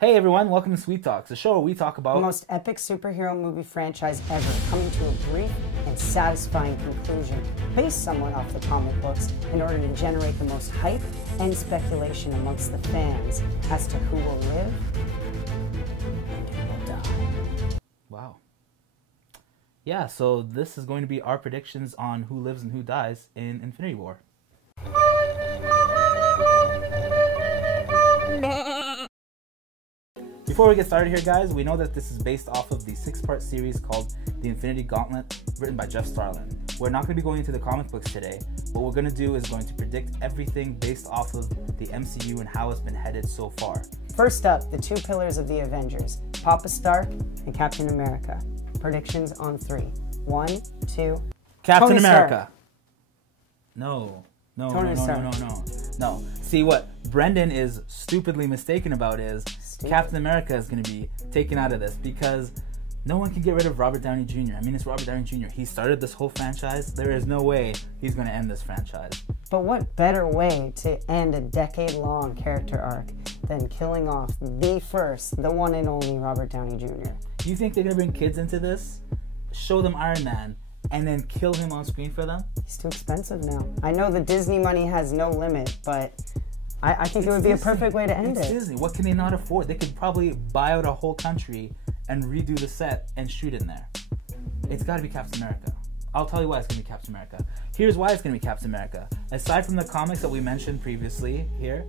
Hey everyone, welcome to Sweet Talks, the show where we talk about the most epic superhero movie franchise ever, coming to a brief and satisfying conclusion, based somewhat off the comic books, in order to generate the most hype and speculation amongst the fans as to who will live and who will die. Wow. Yeah, so this is going to be our predictions on who lives and who dies in Infinity War. Before we get started here, guys, we know that this is based off of the 6-part series called The Infinity Gauntlet, written by Jeff Starlin. We're not going to be going into the comic books today. What we're going to do is going to predict everything based off of the MCU and how it's been headed so far. First up, the two pillars of the Avengers, Papa Stark and Captain America. Predictions on 3. 1, 2... Captain Tony America. Stark. No. See, what Brendin is stupidly mistaken about is Captain America is going to be taken out of this because no one can get rid of Robert Downey Jr. I mean, it's Robert Downey Jr. He started this whole franchise. There is no way he's going to end this franchise. But what better way to end a decade-long character arc than killing off the one and only Robert Downey Jr.? You think they're going to bring kids into this, show them Iron Man, and then kill him on screen for them? He's too expensive now. I know the Disney money has no limit, but I think it would be a perfect way to end it. Disney. What can they not afford? They could probably buy out a whole country and redo the set and shoot in there. It's got to be Captain America. I'll tell you why it's going to be Captain America. Here's why it's going to be Captain America. Aside from the comics that we mentioned previously here,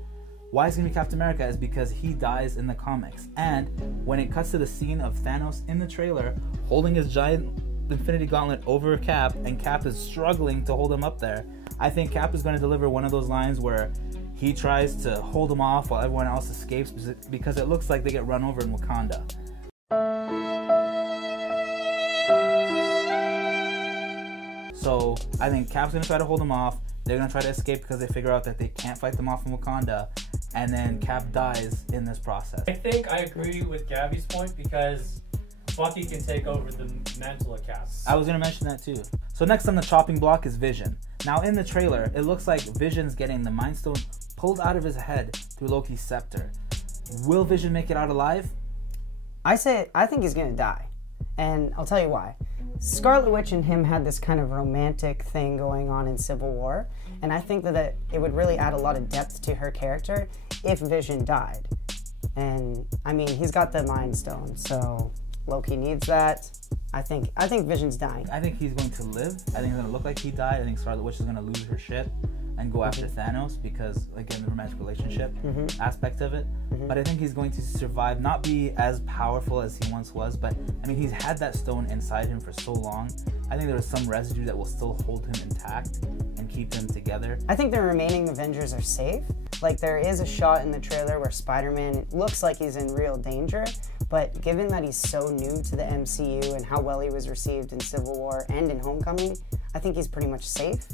why it's going to be Captain America is because he dies in the comics. And when it cuts to the scene of Thanos in the trailer holding his giant Infinity Gauntlet over Cap, and Cap is struggling to hold him up there, I think Cap is going to deliver one of those lines where he tries to hold him off while everyone else escapes because it looks like they get run over in Wakanda. So I think Cap's going to try to hold them off. They're going to try to escape because they figure out that they can't fight them off in Wakanda. And then Cap dies in this process. I think I agree with Gabby's point because Bucky can take over the mantle of Cap. I was going to mention that too. So next on the chopping block is Vision. Now in the trailer, it looks like Vision's getting the Mind Stone pulled out of his head through Loki's scepter. Will Vision make it out alive? I think he's gonna die, and I'll tell you why. Scarlet Witch and him had this kind of romantic thing going on in Civil War, and I think that it would really add a lot of depth to her character if Vision died. And I mean, he's got the Mind Stone, so Loki needs that. I think Vision's dying. I think he's going to live. I think it's going to look like he died. I think Scarlet Witch is going to lose her shit and go after Thanos because, again, the romantic relationship aspect of it. But I think he's going to survive, not be as powerful as he once was, but, I mean, he's had that stone inside him for so long. I think there is some residue that will still hold him intact and keep them together. I think the remaining Avengers are safe. Like, there is a shot in the trailer where Spider-Man looks like he's in real danger, but given that he's so new to the MCU and how well he was received in Civil War and in Homecoming, I think he's pretty much safe.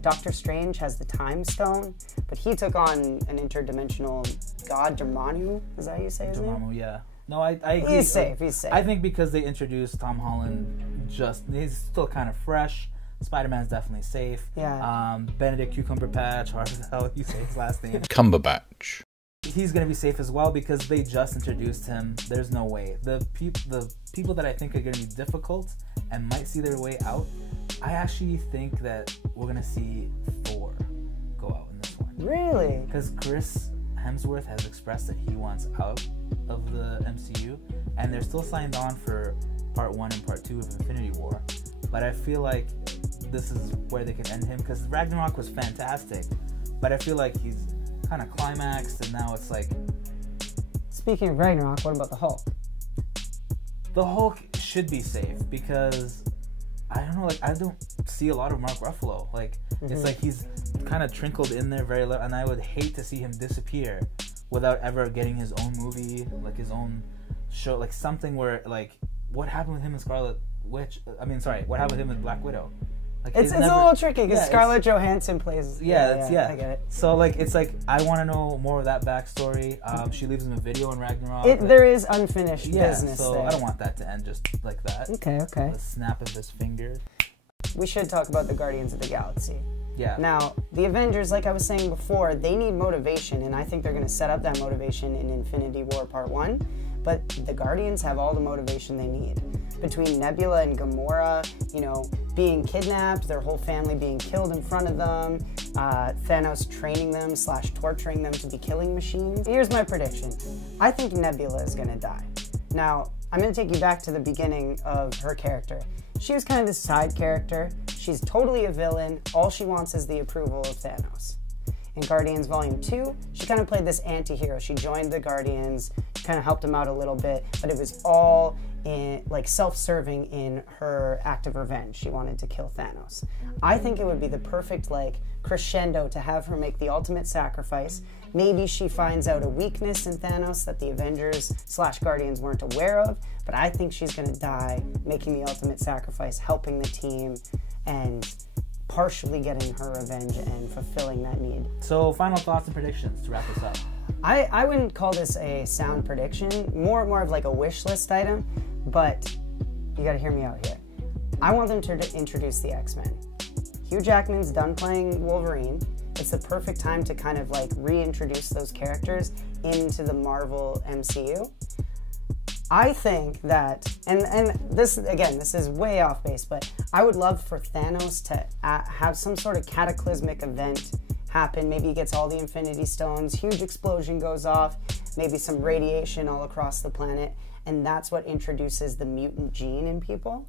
Doctor Strange has the Time Stone, but he took on an interdimensional god, Dormammu. Is that how you say his name? Dormammu, yeah. No, I agree. He's safe, he's safe. I think because they introduced Tom Holland, he's still kind of fresh. Spider-Man's definitely safe. Yeah. Benedict Cumberbatch, however the hell you say his last name. Cumberbatch. He's going to be safe as well because they just introduced him. There's no way. The people that I think are going to be difficult and might see their way out, I actually think that we're going to see Thor go out in this one. Really? Because Chris Hemsworth has expressed that he wants out of the MCU, and they're still signed on for Part 1 and Part 2 of Infinity War. But I feel like this is where they can end him because Ragnarok was fantastic, but I feel like he's kind of climaxed and now it's like... Speaking of Ragnarok, what about the Hulk? The Hulk should be safe because I don't know, like I don't see a lot of Mark Ruffalo. Like it's like he's kind of trickled in there very little, and I would hate to see him disappear without ever getting his own movie, like his own show, like something where like what happened with him and Scarlet Witch? What happened with him and Black Widow? Like, it's a little tricky because Scarlett Johansson plays. Yeah, I get it. So like it's like I want to know more of that backstory. She leaves him a video in Ragnarok. There is unfinished business so there. I don't want that to end just like that. Okay. The snap of his fingers. We should talk about the Guardians of the Galaxy. Yeah. Now, the Avengers, like I was saying before, they need motivation, and I think they're going to set up that motivation in Infinity War Part 1. But the Guardians have all the motivation they need. Between Nebula and Gamora, you know, being kidnapped, their whole family being killed in front of them, Thanos training them / torturing them to be killing machines. Here's my prediction. I think Nebula is going to die. Now, I'm going to take you back to the beginning of her character. She was kind of this side character. She's totally a villain. All she wants is the approval of Thanos. In Guardians Volume 2, she kind of played this anti-hero. She joined the Guardians, kind of helped them out a little bit, but it was all in, like, self-serving in her act of revenge. She wanted to kill Thanos. I think it would be the perfect, like, crescendo to have her make the ultimate sacrifice. Maybe she finds out a weakness in Thanos that the Avengers / Guardians weren't aware of, but I think she's going to die making the ultimate sacrifice, helping the team, and partially getting her revenge and fulfilling that need. So, final thoughts and predictions to wrap this up. I wouldn't call this a sound prediction, more of like a wish list item, but you gotta hear me out here. I want them to introduce the X-Men. Hugh Jackman's done playing Wolverine. It's the perfect time to kind of like reintroduce those characters into the Marvel MCU. I think that, and this, again, this is way off base, but I would love for Thanos to have some sort of cataclysmic event happen. Maybe he gets all the Infinity Stones, huge explosion goes off, maybe some radiation all across the planet, and that's what introduces the mutant gene in people.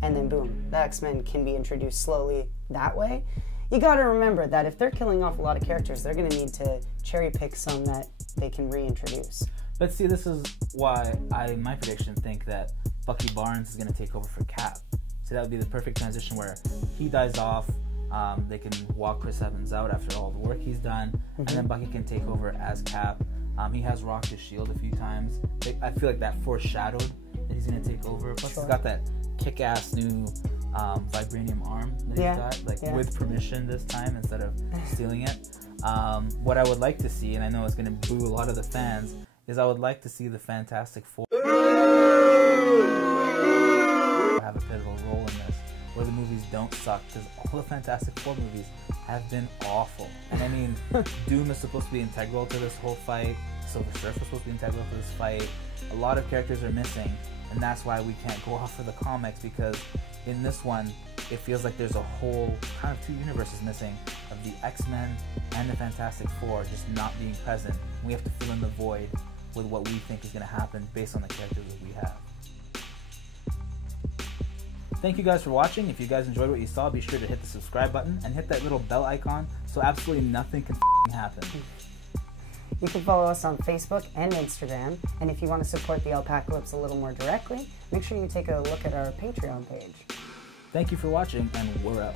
And then boom, the X-Men can be introduced slowly that way. You gotta remember that if they're killing off a lot of characters, they're gonna need to cherry pick some that they can reintroduce. But see, this is why my prediction, think that Bucky Barnes is going to take over for Cap. So that would be the perfect transition where he dies off, they can walk Chris Evans out after all the work he's done, and then Bucky can take over as Cap. He has rocked his shield a few times. I feel like that foreshadowed that he's going to take over. Plus, he's got that kick-ass new vibranium arm that he's got, with permission this time instead of stealing it. What I would like to see, and I know it's going to boo a lot of the fans, is I would like to see the Fantastic Four have a pivotal role in this, where the movies don't suck, because all the Fantastic Four movies have been awful. And I mean, Doom is supposed to be integral to this whole fight, Silver Surfer is supposed to be integral to this fight, a lot of characters are missing, and that's why we can't go off of the comics, because in this one, it feels like there's a whole kind of two universes missing, of the X-Men and the Fantastic Four just not being present. We have to fill in the void with what we think is going to happen based on the characters that we have. Thank you guys for watching. If you guys enjoyed what you saw, be sure to hit the subscribe button and hit that little bell icon so absolutely nothing can happen. You can follow us on Facebook and Instagram, and if you want to support the Alpacalypse a little more directly, make sure you take a look at our Patreon page. Thank you for watching, and we're out.